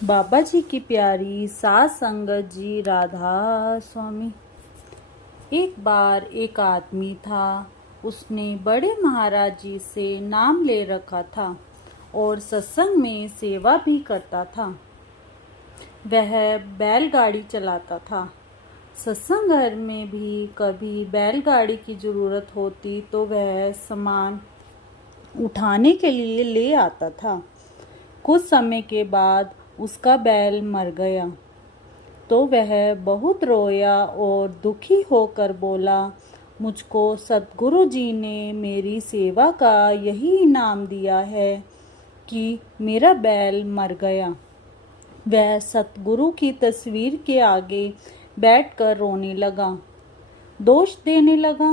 बाबा जी की प्यारी सात संगत जी राधा स्वामी। एक बार एक आदमी था। उसने बड़े महाराज जी से नाम ले रखा था और सत्संग में सेवा भी करता था। वह बैलगाड़ी चलाता था। सत्संग घर में भी कभी बैलगाड़ी की जरूरत होती तो वह सामान उठाने के लिए ले आता था। कुछ समय के बाद उसका बैल मर गया तो वह बहुत रोया और दुखी होकर बोला, मुझको सतगुरु जी ने मेरी सेवा का यही इनाम दिया है कि मेरा बैल मर गया। वह सतगुरु की तस्वीर के आगे बैठकर रोने लगा, दोष देने लगा।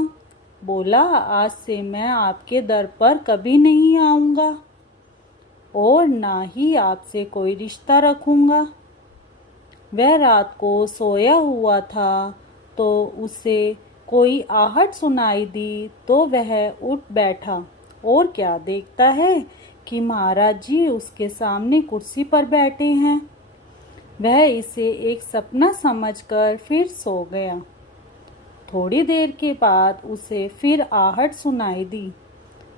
बोला, आज से मैं आपके दर पर कभी नहीं आऊँगा और ना ही आपसे कोई रिश्ता रखूँगा। वह रात को सोया हुआ था तो उसे कोई आहट सुनाई दी तो वह उठ बैठा और क्या देखता है कि महाराज जी उसके सामने कुर्सी पर बैठे हैं। वह इसे एक सपना समझकर फिर सो गया। थोड़ी देर के बाद उसे फिर आहट सुनाई दी।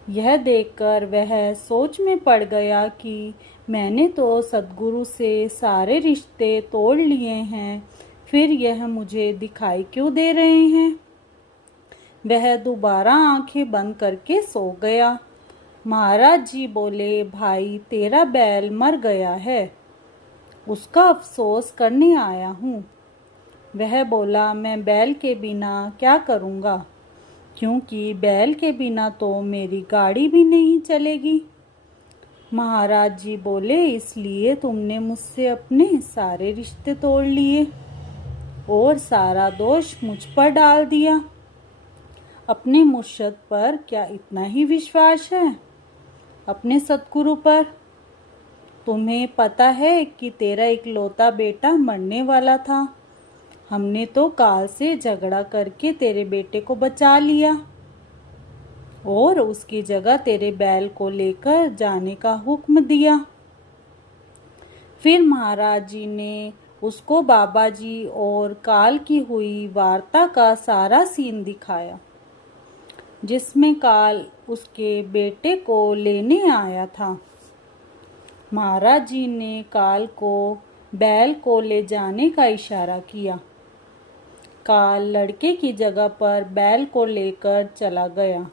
यह देखकर वह सोच में पड़ गया कि मैंने तो सतगुरु से सारे रिश्ते तोड़ लिए हैं, फिर यह मुझे दिखाई क्यों दे रहे हैं। वह दोबारा आंखें बंद करके सो गया। महाराज जी बोले, भाई तेरा बैल मर गया है, उसका अफसोस करने आया हूँ। वह बोला, मैं बैल के बिना क्या करूँगा, क्योंकि बैल के बिना तो मेरी गाड़ी भी नहीं चलेगी। महाराज जी बोले, इसलिए तुमने मुझसे अपने सारे रिश्ते तोड़ लिए और सारा दोष मुझ पर डाल दिया। अपने मुर्शद पर क्या इतना ही विश्वास है, अपने सतगुरु पर? तुम्हें पता है कि तेरा इकलौता बेटा मरने वाला था। हमने तो काल से झगड़ा करके तेरे बेटे को बचा लिया और उसकी जगह तेरे बैल को लेकर जाने का हुक्म दिया। फिर महाराज जी ने उसको बाबा जी और काल की हुई वार्ता का सारा सीन दिखाया, जिसमें काल उसके बेटे को लेने आया था। महाराज जी ने काल को बैल को ले जाने का इशारा किया। काल लड़के की जगह पर बैल को लेकर चला गया।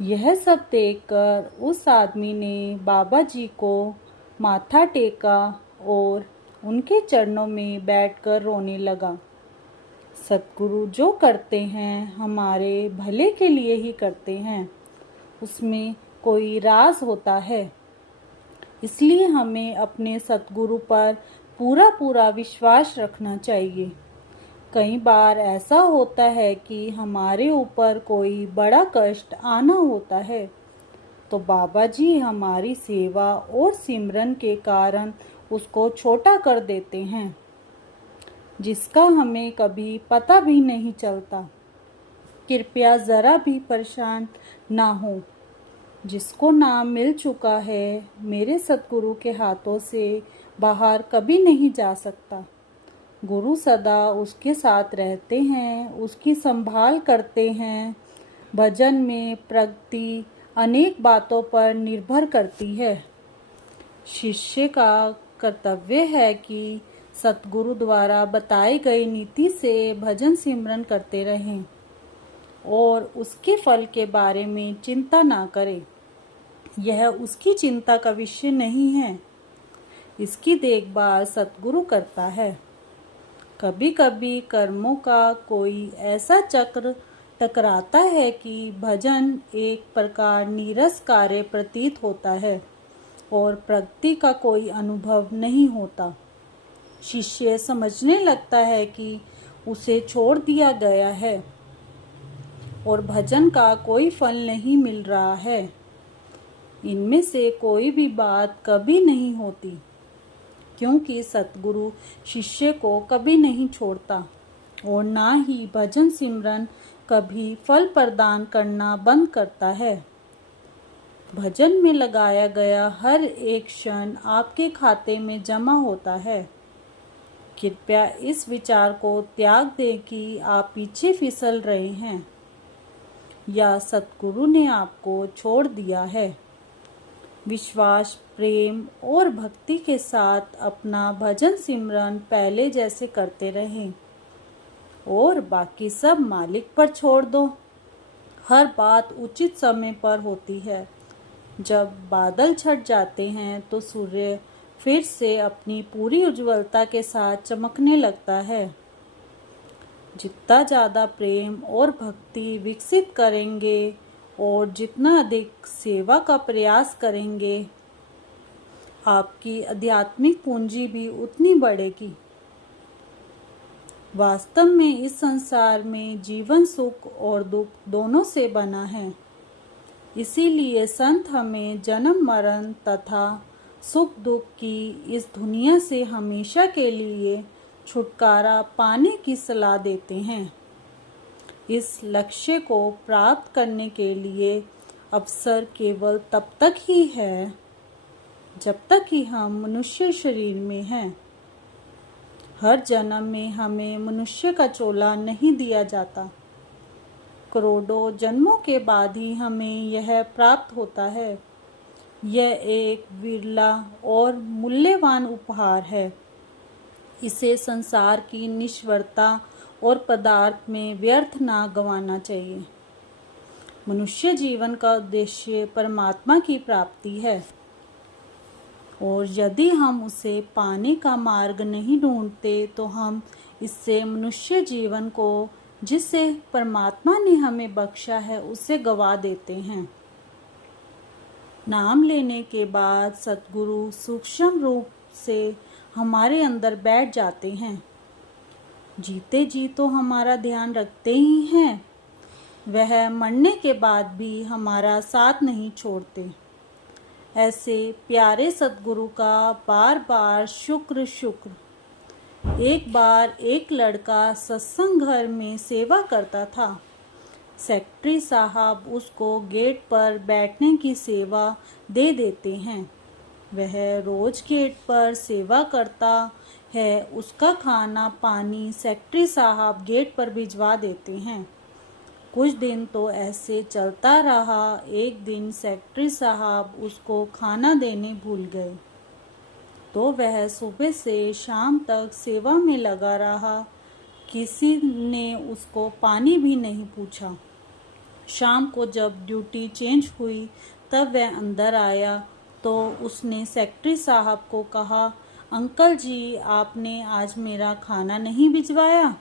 यह सब देखकर उस आदमी ने बाबा जी को माथा टेका और उनके चरणों में बैठकर रोने लगा। सतगुरु जो करते हैं हमारे भले के लिए ही करते हैं, उसमें कोई राज होता है। इसलिए हमें अपने सतगुरु पर पूरा पूरा विश्वास रखना चाहिए। कई बार ऐसा होता है कि हमारे ऊपर कोई बड़ा कष्ट आना होता है तो बाबा जी हमारी सेवा और सिमरन के कारण उसको छोटा कर देते हैं, जिसका हमें कभी पता भी नहीं चलता। कृपया ज़रा भी परेशान ना हो। जिसको नाम मिल चुका है मेरे सतगुरु के हाथों से बाहर कभी नहीं जा सकता। गुरु सदा उसके साथ रहते हैं, उसकी संभाल करते हैं। भजन में प्रगति अनेक बातों पर निर्भर करती है। शिष्य का कर्तव्य है कि सतगुरु द्वारा बताई गई नीति से भजन सिमरन करते रहें और उसके फल के बारे में चिंता ना करें। यह उसकी चिंता का विषय नहीं है, इसकी देखभाल सतगुरु करता है। कभी कभी कर्मों का कोई ऐसा चक्र टकराता है कि भजन एक प्रकार नीरस कार्य प्रतीत होता है और प्रगति का कोई अनुभव नहीं होता। शिष्य समझने लगता है कि उसे छोड़ दिया गया है और भजन का कोई फल नहीं मिल रहा है। इनमें से कोई भी बात कभी नहीं होती, क्योंकि सतगुरु शिष्य को कभी नहीं छोड़ता और ना ही भजन सिमरन कभी फल प्रदान करना बंद करता है। भजन में लगाया गया हर एक क्षण आपके खाते में जमा होता है। कृपया इस विचार को त्याग दें कि आप पीछे फिसल रहे हैं या सतगुरु ने आपको छोड़ दिया है। विश्वास, प्रेम और भक्ति के साथ अपना भजन सिमरन पहले जैसे करते रहें और बाकी सब मालिक पर छोड़ दो। हर बात उचित समय पर होती है। जब बादल छट जाते हैं तो सूर्य फिर से अपनी पूरी उज्ज्वलता के साथ चमकने लगता है। जितना ज़्यादा प्रेम और भक्ति विकसित करेंगे और जितना अधिक सेवा का प्रयास करेंगे, आपकी आध्यात्मिक पूंजी भी उतनी बढ़ेगी। वास्तव में इस संसार में जीवन सुख और दुख दोनों से बना है। इसीलिए संत हमें जन्म मरण तथा सुख दुख की इस दुनिया से हमेशा के लिए छुटकारा पाने की सलाह देते हैं। इस लक्ष्य को प्राप्त करने के लिए अवसर केवल तब तक ही है जब तक कि हम मनुष्य शरीर में हैं। हर जन्म में हमें मनुष्य का चोला नहीं दिया जाता। करोड़ों जन्मों के बाद ही हमें यह प्राप्त होता है। यह एक विरला और मूल्यवान उपहार है। इसे संसार की निष्फलता और पदार्थ में व्यर्थ ना गंवाना चाहिए। मनुष्य जीवन का उद्देश्य परमात्मा की प्राप्ति है और यदि हम उसे पाने का मार्ग नहीं ढूंढते तो हम इससे मनुष्य जीवन को जिसे परमात्मा ने हमें बख्शा है उसे गवा देते हैं। नाम लेने के बाद सतगुरु सूक्ष्म रूप से हमारे अंदर बैठ जाते हैं। जीते जी तो हमारा ध्यान रखते ही हैं, वह मरने के बाद भी हमारा साथ नहीं छोड़ते। ऐसे प्यारे सतगुरु का बार बार शुक्र शुक्र। एक बार एक लड़का सत्संग घर में सेवा करता था। सेक्रेटरी साहब उसको गेट पर बैठने की सेवा दे देते हैं। वह रोज गेट पर सेवा करता है। उसका खाना पानी सेक्रेटरी साहब गेट पर भिजवा देते हैं। कुछ दिन तो ऐसे चलता रहा। एक दिन सेक्रेटरी साहब उसको खाना देने भूल गए तो वह सुबह से शाम तक सेवा में लगा रहा। किसी ने उसको पानी भी नहीं पूछा। शाम को जब ड्यूटी चेंज हुई तब वह अंदर आया तो उसने सेक्रेटरी साहब को कहा, अंकल जी आपने आज मेरा खाना नहीं भिजवाया?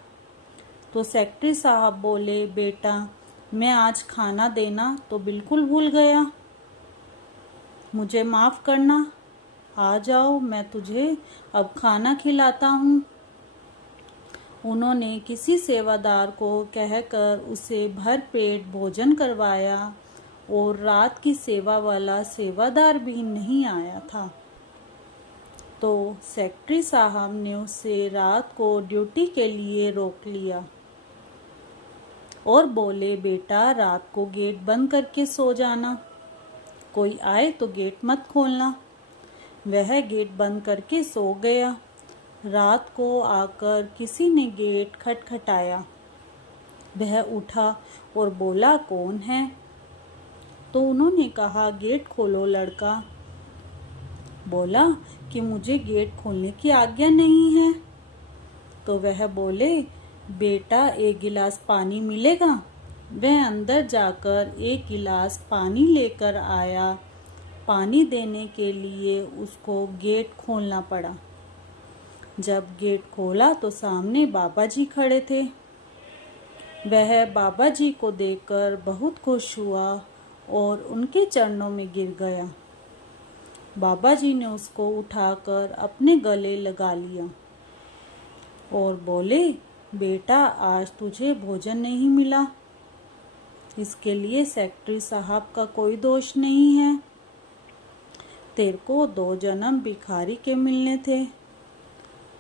तो सेक्रेटरी साहब बोले, बेटा मैं आज खाना देना तो बिल्कुल भूल गया, मुझे माफ़ करना। आ जाओ मैं तुझे अब खाना खिलाता हूँ। उन्होंने किसी सेवादार को कहकर उसे भर पेट भोजन करवाया और रात की सेवा वाला सेवादार भी नहीं आया था तो सेक्रेटरी साहब ने उसे रात को ड्यूटी के लिए रोक लिया और बोले, बेटा रात को गेट बंद करके सो जाना, कोई आए तो गेट मत खोलना। वह गेट बंद करके सो गया। रात को आकर किसी ने गेट खटखटाया। वह उठा और बोला, कौन है? तो उन्होंने कहा, गेट खोलो लड़का। बोला कि मुझे गेट खोलने की आज्ञा नहीं है। तो वह बोले, बेटा एक गिलास पानी मिलेगा? वह अंदर जाकर एक गिलास पानी लेकर आया। पानी देने के लिए उसको गेट खोलना पड़ा। जब गेट खोला तो सामने बाबा जी खड़े थे। वह बाबा जी को देखकर बहुत खुश हुआ और उनके चरणों में गिर गया। बाबा जी ने उसको उठाकर अपने गले लगा लिया और बोले, बेटा आज तुझे भोजन नहीं मिला, इसके लिए सेक्रेटरी साहब का कोई दोष नहीं है। तेरे को 2 जन्म भिखारी के मिलने थे।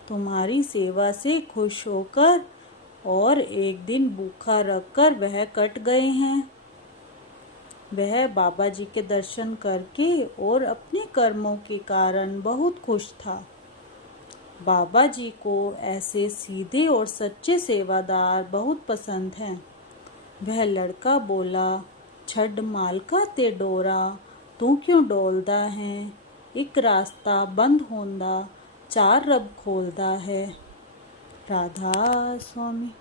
तुम्हारी सेवा से खुश होकर और एक दिन भूखा रखकर वह कट गए हैं। वह बाबा जी के दर्शन करके और अपने कर्मों के कारण बहुत खुश था। बाबा जी को ऐसे सीधे और सच्चे सेवादार बहुत पसंद हैं। वह लड़का बोला, छड़ मालका ते डोरा, तू क्यों डोलदा है? एक रास्ता बंद होंदा, चार रब खोलदा है। राधा स्वामी।